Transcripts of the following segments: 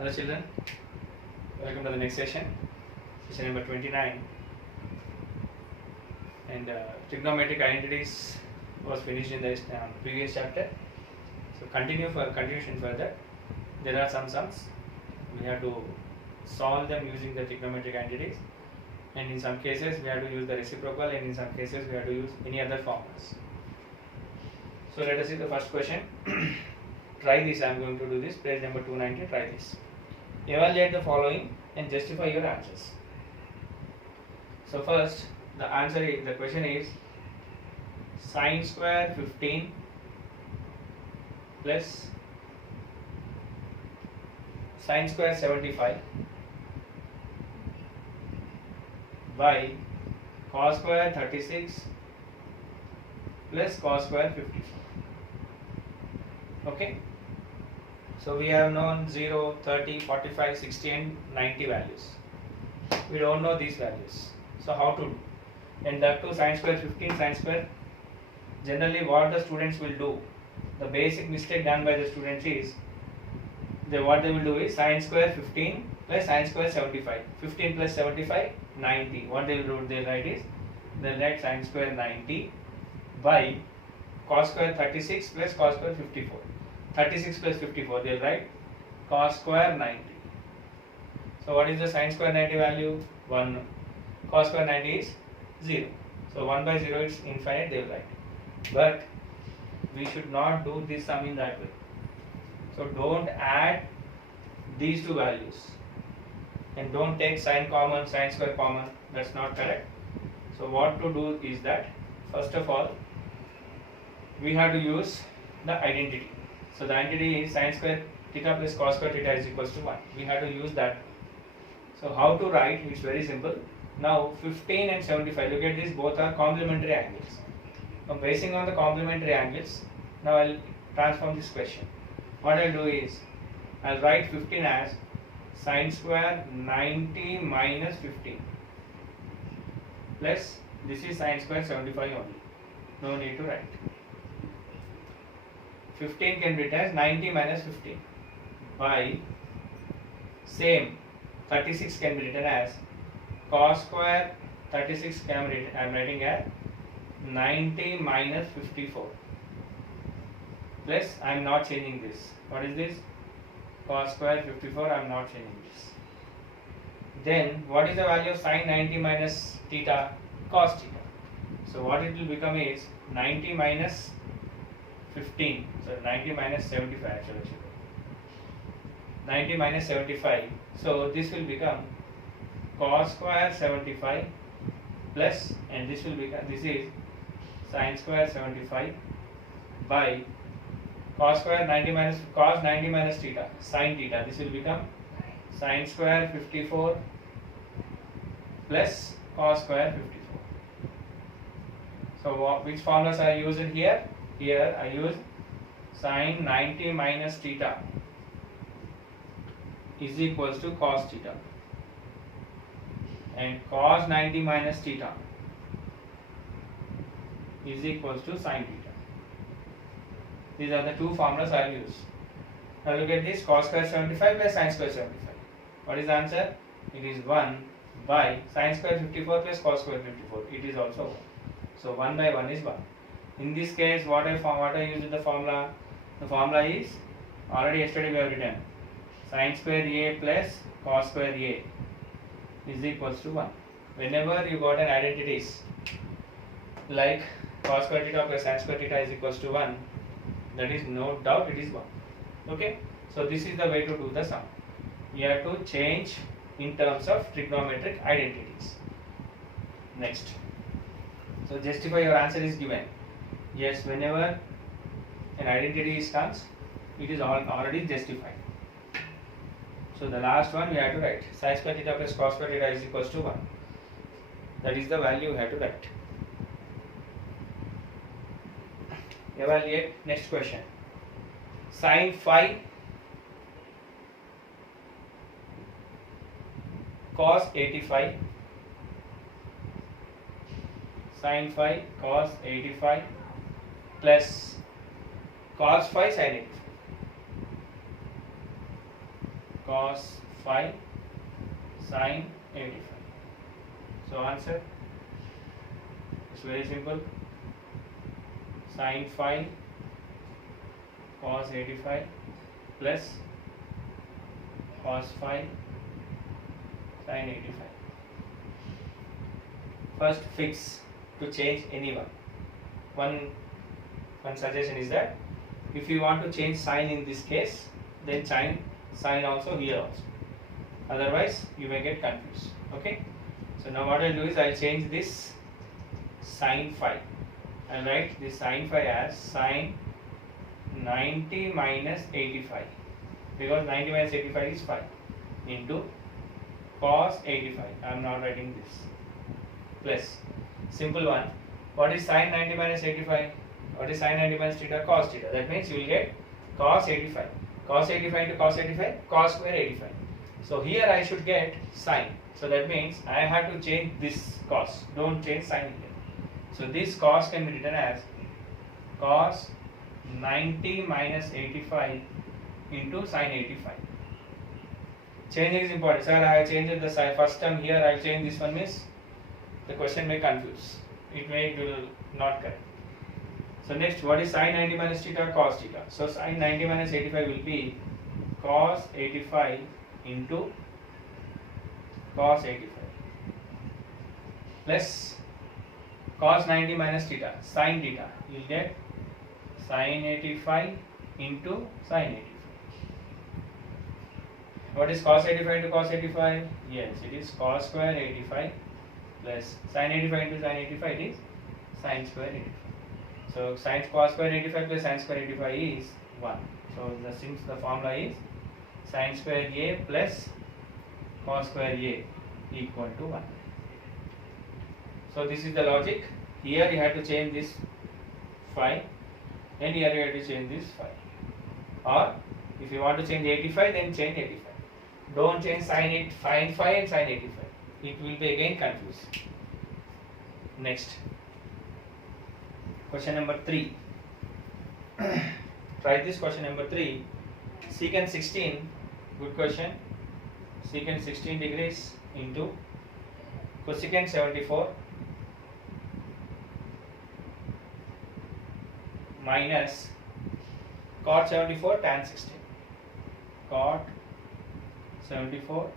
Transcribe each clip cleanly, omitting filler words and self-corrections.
Hello children, welcome to the next session number 29, and trigonometric identities was finished in the previous chapter. So continuation further, there are some sums, we have to solve them using the trigonometric identities, and in some cases we have to use the reciprocal, and in some cases we have to use any other formulas. So let us see the first question. Try this, I am going to do this, page number 290, try this. Evaluate the following and justify your answers. So first, the question is sine square 15 plus sine square 75 by cos square 36 plus cos square 54. Okay. So we have known 0, 30, 45, 60 and 90 values. We don't know these values. So how to do? And that too sine square 15, sine square. Generally what the students will do, the basic mistake done by the students is, what they will do is sine square 15 plus sine square 75. 15 plus 75, 90. What they will do, they write is, they write sine square 90 by cos square 36 plus cos square 54. 36 plus 54, they will write cos square 90. So what is the sine square 90 value? 1. Cos square 90 is 0. So 1 by 0 is infinite, they will write. But we should not do this sum in that way. So don't add these two values. And don't take sine common, sine square common. That's not correct. So what to do is that, first of all, we have to use the identity. So the identity is sine square theta plus cos square theta is equals to 1. We have to use that. So how to write? It's very simple. Now 15 and 75, look at this, both are complementary angles. Now basing on the complementary angles, now I'll transform this question. What I'll do is, I'll write 15 as sine square 90 minus 15 plus this is sine square 75 only. No need to write. 15 can be written as 90 minus 15 by same 36 can be written as cos square 36 I am writing as 90 minus 54 plus I am not changing this. What is this? Cos square 54, I am not changing this. Then what is the value of sine 90 minus theta? Cos theta. So what it will become is 90 minus 15, so 90 minus 75 actually. 90 minus 75, so this will become cos square 75 plus, and this will become, this is sine square 75 by cos square 90 minus cos 90 minus theta, sin theta, this will become sine square 54 plus cos square 54. So which formulas I use it here? Here I use sine 90 minus theta is equals to cos theta, and cos 90 minus theta is equals to sin theta. These are the two formulas I use. Now look at this, cos square 75 plus sin square 75. What is the answer? It is 1 by sin square 54 plus cos square 54. It is also 1. So 1 by 1 is 1. In this case, what I use in the formula? The formula is, already yesterday we have written, sin square a plus cos square a is equals to 1. Whenever you got an identities like cos square theta plus sin square theta is equals to 1, that is no doubt it is 1. Okay. So this is the way to do the sum. You have to change in terms of trigonometric identities. Next. So justify your answer is given. Yes, whenever an identity comes, it is already justified. So the last one we have to write sin square theta plus cos square theta is equals to 1. That is the value you have to write. Evaluate next question. Sin phi cos 85, sin phi cos 85 plus cos phi sin 85. cos phi sin 85. So answer is very simple. Sin phi cos 85 plus cos phi sin 85. First fix to change any one. One suggestion is that if you want to change sign in this case, then sign also here also. Otherwise you may get confused. Okay. So now what I'll do is I'll change this sin phi. I'll write this sin phi as sin 90 minus 85, because 90 minus 85 is 5, into cos 85. I'm not writing this, plus simple one. What is sin 90 minus 85? What is sin 90 minus theta? Cos theta. That means you will get cos 85. Cos 85 into cos 85, cos square 85. So here I should get sin. So that means I have to change this cos. Don't change sin here. So this cos can be written as cos 90 minus 85 into sin 85. Changing is important. Sir, I have changed the first term here. I will change this one, means the question may confuse. It will not correct. So next, what is sin 90 minus theta? Cos theta. So sin 90 minus 85 will be cos 85 into cos 85 plus cos 90 minus theta, sin theta. You will get sin 85 into sin 85. What is cos 85 into cos 85? Yes, it is cos square 85 plus sin 85 into sin 85, it is sin square 85. So sin cos square 85 plus sin square 85 is 1. So since the formula is sin square a plus cos square a equal to 1. So this is the logic. Here you have to change this phi, and here you have to change this phi. Or if you want to change 85, then change 85. Don't change sin phi and sin 85. It will be again confused. Next, question number 3. Try this question number 3. Secant 16, good question. Secant 16 degrees into cosecant 74 minus cot 74 tan 16. Cot 74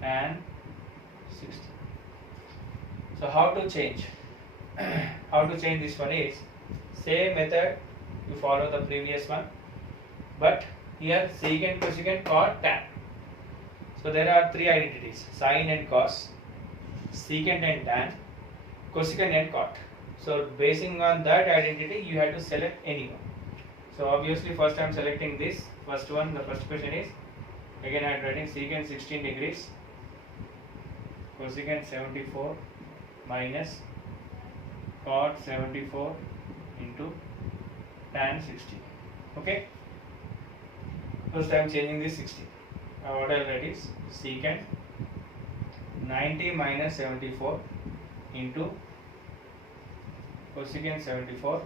tan 16. So how to change? How to change this one is same method you follow the previous one, but here secant, cosecant, cot, tan. So there are three identities: sin and cos, secant and tan, cosecant and cot. So basing on that identity, you have to select any one. So obviously first I am selecting this first one. The first question is, again I am writing secant 16 degrees cosecant 74 minus cot 74 into tan 16. Okay. First I am changing this 16. Now what I will write is secant 90 minus 74 into cosecant 74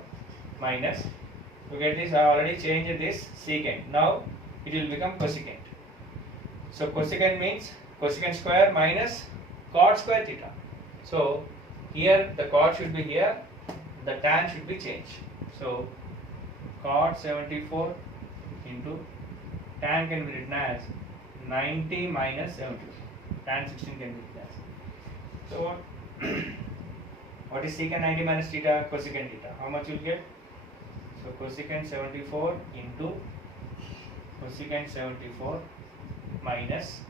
minus, to get this I already changed this secant. Now it will become cosecant. So cosecant means cosecant square minus cot square theta. So here the cot should be here, the tan should be changed. So cot 74 into tan can be written as 90 minus 74. Tan 16 can be written as. So what is secant 90 minus theta? Cosecant theta. How much you will get? So cosecant 74 into cosecant 74 minus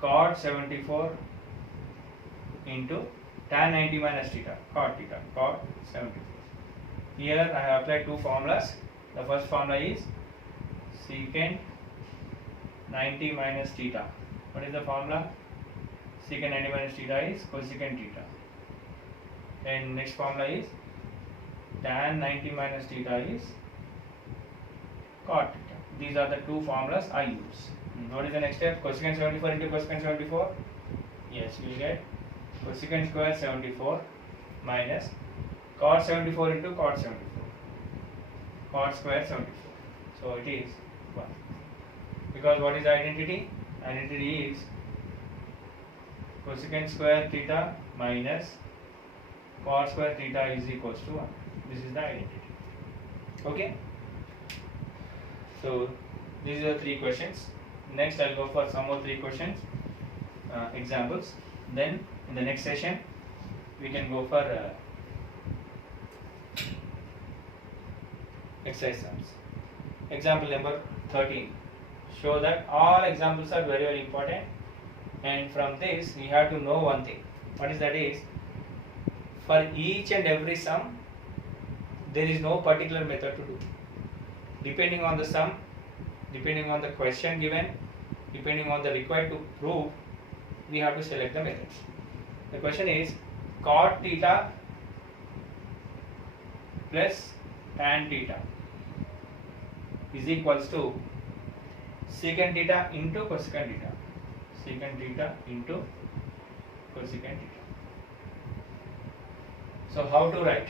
cot 74 into tan 90 minus theta, cot 74. Here I have applied two formulas. The first formula is secant 90 minus theta. What is the formula? Secant 90 minus theta is cosecant theta. And next formula is tan 90 minus theta is cot theta. These are the two formulas I use. What is the next step? Cosecant 74 into cosecant 74. Yes, you will get cosecant square 74 minus cot 74 into cot 74. Cot square 74. So it is 1. because what is identity? Identity is cosecant square theta minus cos square theta is equals to 1. This is the identity. Okay. So these are 3 questions. Next I'll go for some more 3 questions, examples. Then in the next session we can go for exercise sums. Example number 13. Show that all examples are very, very important, and from this we have to know one thing. What is that? Is for each and every sum there is no particular method to do. Depending on the sum, depending on the question given, depending on the required to prove, we have to select the methods. The question is cot theta plus tan theta is equals to secant theta into cosecant theta. Secant theta into cosecant theta. So how to write?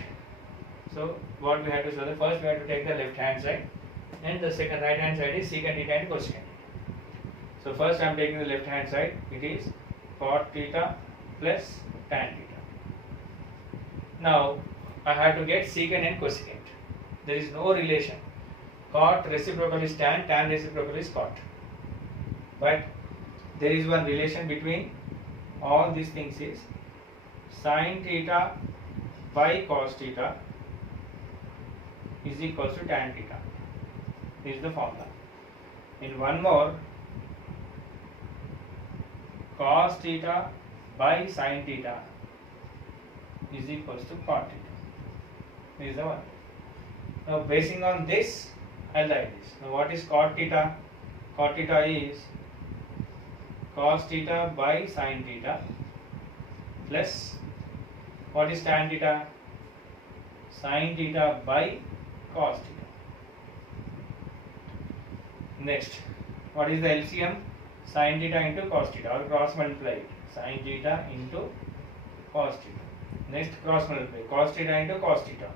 So what we have to show, the first we have to take the left hand side, and the second right hand side is secant theta and cosecant theta. So first I am taking the left hand side. It is cot theta plus tan theta. Now I have to get secant and cosecant. There is no relation. Cot reciprocal is tan, tan reciprocal is cot. But there is one relation between all these things is sin theta by cos theta is equals to tan theta. This is the formula. In one more, cos theta by sin theta is equals to cot theta. This is the one. Now basing on this, I'll write this. Now what is cot theta? Cot theta is cos theta by sin theta plus what is tan theta? Sin theta by cos theta. Next, what is the LCM? Sin theta into cos theta, or cross multiply it. Sin theta into cos theta. Next, cross multiply cos theta into cos theta.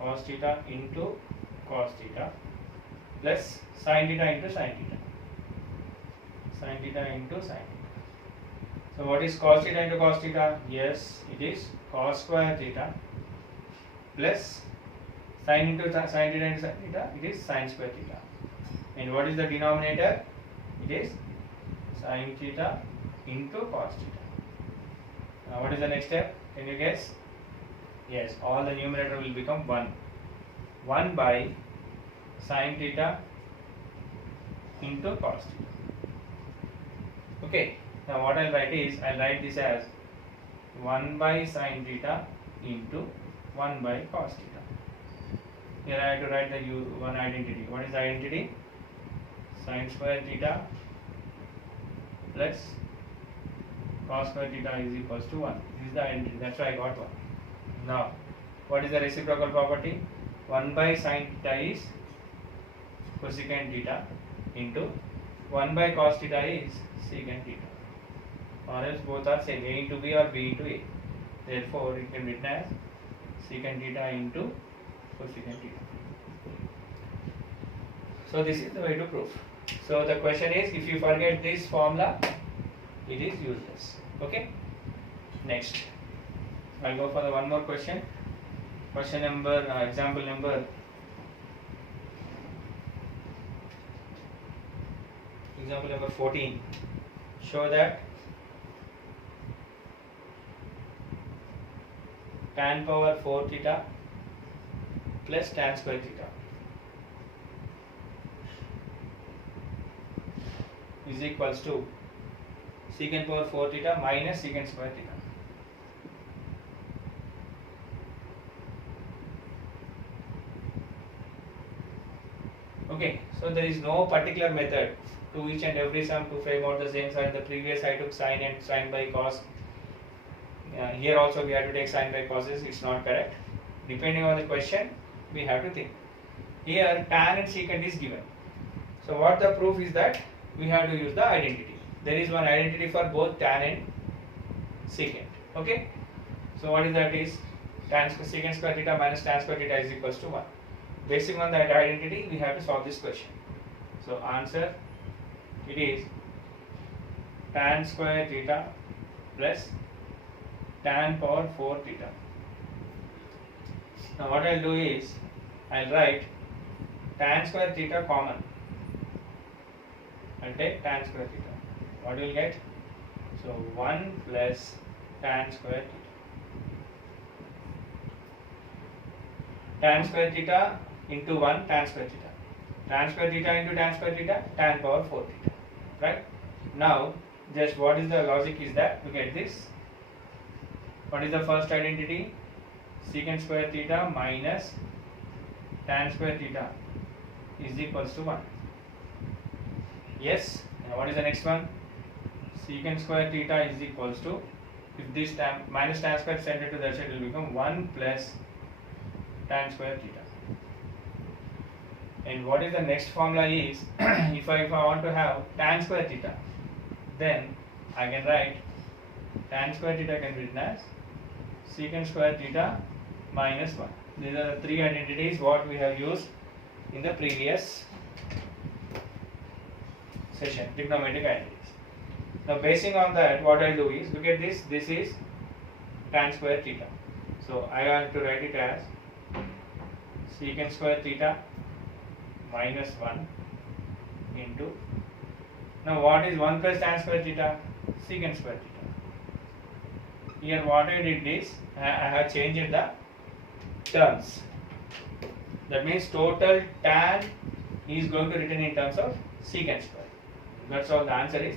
Cos theta into cos theta plus sin theta into sin theta. Sin theta into sin theta. So what is cos theta into cos theta? Yes, it is cos square theta plus sin into sin theta into sin theta. It is sin square theta. And what is the denominator? It is sin theta into cos theta. Now what is the next step? Can you guess? Yes, all the numerator will become 1. 1 by sin theta into cos theta. Okay, now what I'll write is, I'll write this as 1 by sin theta into 1 by cos theta. Here I have to write the one identity. What is the identity? Sin square theta plus cos square theta is equals to 1. This is the identity. That's why I got 1. Now, what is the reciprocal property? 1 by sin theta is cosecant theta into 1 by cos theta is secant theta. Or else both are same, A into B or B into A. Therefore, it can be written as secant theta into cosecant theta. So this is the way to prove. So the question is, if you forget this formula, it is useless. Okay. Next, I'll go for the one more question. Question number, example number. Example number 14. Show that tan power 4 theta plus tan square theta is equals to secant power 4 theta minus secant square theta. Okay, so there is no particular method to each and every sum to frame out the same side. The previous I took sin and sin by cos. Here also we have to take sin by coses. It's not correct. Depending on the question, we have to think. Here tan and secant is given. So what the proof is that we have to use the identity. There is one identity for both tan and secant. Okay. So what is that is tan secant square theta minus tan square theta is equals to 1. Basing on that identity, we have to solve this question. So answer, it is tan square theta plus tan power 4 theta. Now what I'll do is, I'll write tan square theta common. I'll take tan square theta. What will get? So 1 plus tan square theta. Tan square theta into 1 tan square theta. Tan square theta into tan square theta, tan power 4 theta. Right? Now, just what is the logic is that to get this? What is the first identity? Secant square theta minus tan square theta is equals to 1. Yes. And what is the next one? Secant square theta is equals to, if this tan minus tan square sent to that side, will become 1 plus tan square theta. And what is the next formula is, if I want to have tan square theta, then I can write tan square theta can be written as secant square theta minus 1. These are the three identities what we have used in the previous session, trigonometric identities. Now basing on that, what I do is, look at this, this is tan square theta. So I have to write it as secant square theta minus 1 into, now what is 1 plus tan square theta? Secant square theta. Here what I did is, I have changed the terms. That means total tan is going to written in terms of secant square. That's all. The answer is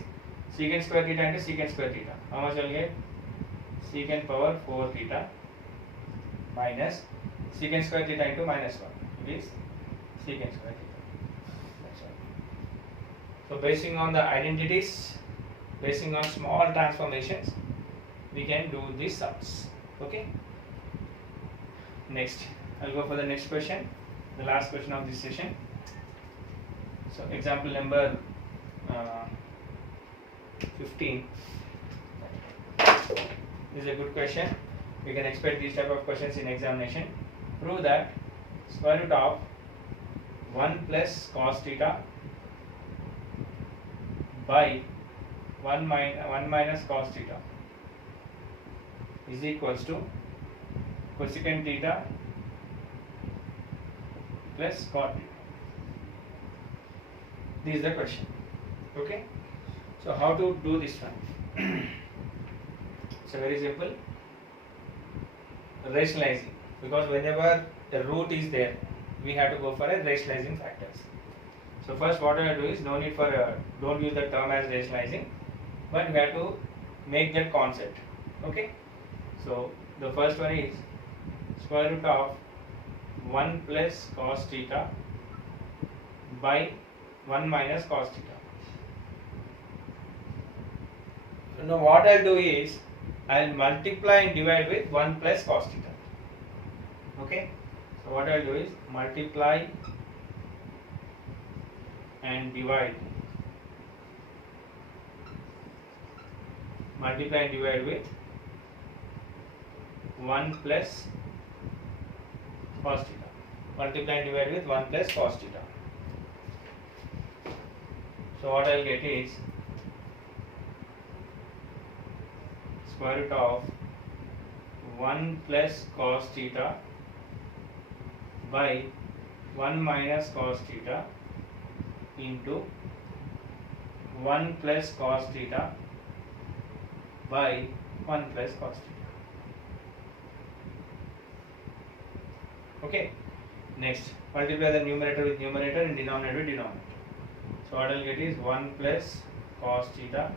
secant square theta into secant square theta. How much I will get? Secant power 4 theta minus secant square theta into minus 1. It is secant square theta. That's all. So basing on the identities, basing on small transformations, we can do these sums. Okay. Next, I'll go for the next question, the last question of this session. So example number 15. This is a good question. We can expect these type of questions in examination. Prove that square root of 1 plus cos theta by 1 minus cos theta is equals to cosecant theta plus cot theta. This is the question. Okay. So how to do this one? It's very simple. Rationalizing, because whenever the root is there, we have to go for a rationalizing factors. So first what I do is, no need for don't use the term as rationalizing, but we have to make that concept. Okay. So the first one is square root of 1 plus cos theta by 1 minus cos theta. Now what I'll do is, I'll multiply and divide with 1 plus cos theta. Okay. So what I'll do is multiply and divide. Multiply and divide with 1 plus cos theta. Multiply and divide with 1 plus cos theta. So what I'll get is square root of 1 plus cos theta by 1 minus cos theta into 1 plus cos theta by 1 plus cos theta. Okay. Next, multiply the numerator with numerator and denominator with denominator. So what I'll get is 1 plus cos theta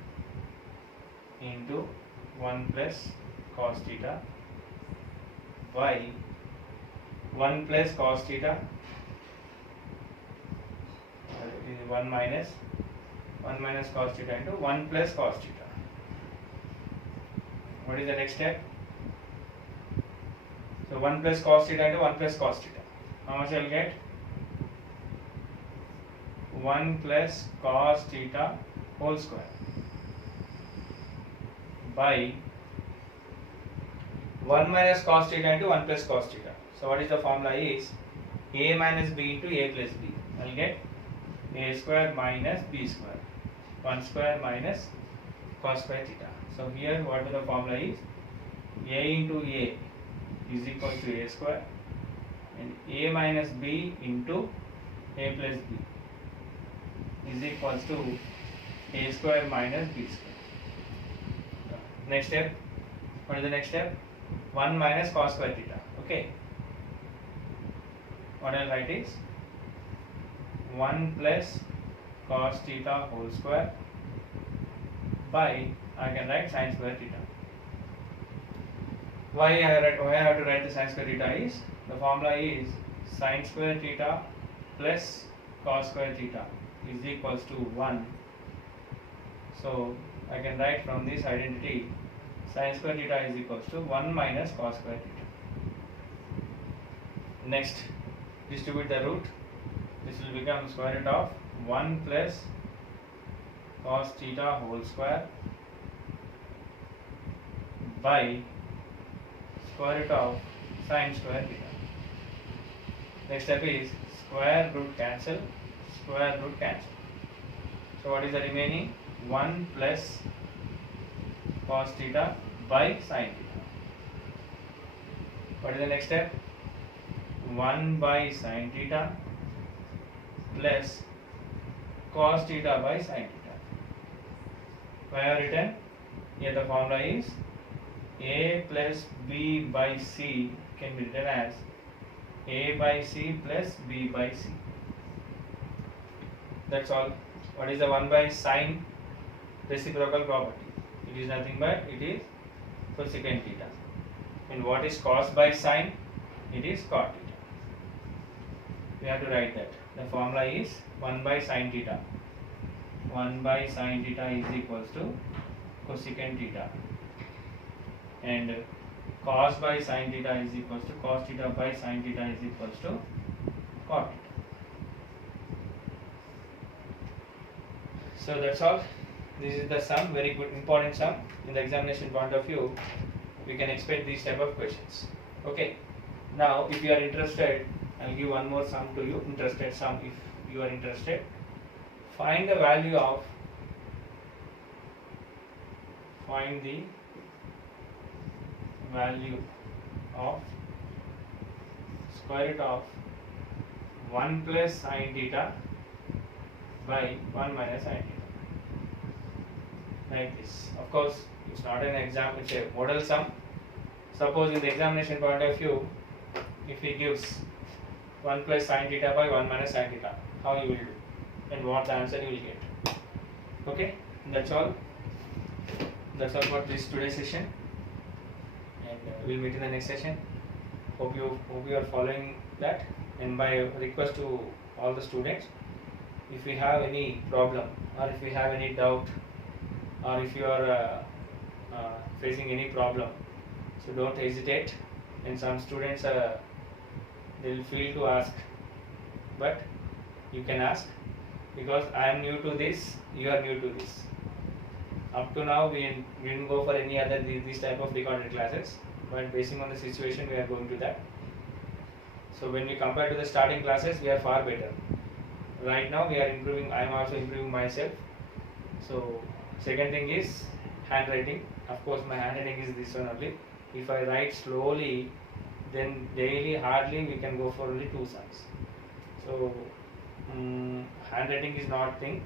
into 1 plus cos theta by 1 plus cos theta, it is 1 minus cos theta into 1 plus cos theta. What is the next step? So 1 plus cos theta into 1 plus cos theta. How much I will get? 1 plus cos theta whole square by 1 minus cos theta into 1 plus cos theta. So what is the formula is A minus B into A plus B. I will get a square minus b square, 1 square minus cos square theta. So here what the formula is, a into a is equal to a square and a minus b into a plus b is equals to a square minus b square. Next step, what is the next step? 1 minus cos square theta. Okay, what I'll write is 1 plus cos theta whole square by, I can write sin square theta. Why I have to write the sin square theta is, the formula is sin square theta plus cos square theta is equals to 1. So I can write from this identity sin square theta is equals to 1 minus cos square theta. Next, distribute the root. This will become square root of 1 plus cos theta whole square by square root of sin square theta. Next step is square root cancel, square root cancel. So what is the remaining? 1 plus cos theta by sin theta. What is the next step? 1 by sin theta plus cos theta by sin theta. Why I have written? Here the formula is a plus b by c can be written as a by c plus b by c. That's all. What is the 1 by sin? Reciprocal property. It is nothing but it is cosecant theta. And what is cos by sin? It is cot theta. We have to write that. The formula is 1 by sin theta. 1 by sin theta is equals to cosecant theta. And cos by sin theta is equals to cos theta by sin theta is equals to cot theta. So that's all. This is the sum, very good important sum. In the examination point of view, we can expect these type of questions. Okay. Now if you are interested, I'll give one more sum to you. Interested sum, if you are interested. Find the value of square root of 1 plus sin theta by 1 minus sin theta. Like this. Of course, it's not an exam, it's a model sum. Suppose in the examination point of view, if he gives 1 plus sin theta by 1 minus sin theta, how you will do and what the answer you will get. Okay, that's all. That's all for this today's session, and we'll meet in the next session. Hope you are following that. And my request to all the students, if you have any problem or if you have any doubt or if you are facing any problem, so don't hesitate. And some students they will feel to ask, but you can ask, because I am new to this, you are new to this. Up to now we didn't go for any other these type of recorded classes, but basing on the situation we are going to that. So when we compare to the starting classes, we are far better. Right now we are improving, I am also improving myself. So second thing is handwriting. Of course my handwriting is this one only. If I write slowly, then daily hardly we can go for only 2 sums. So handwriting is not thing.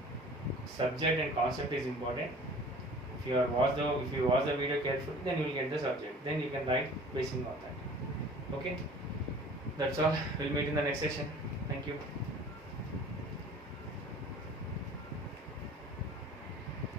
Subject and concept is important. If you watch the video carefully, then you will get the subject. Then you can write basing on that. Okay, that's all. We'll meet in the next session. Thank you.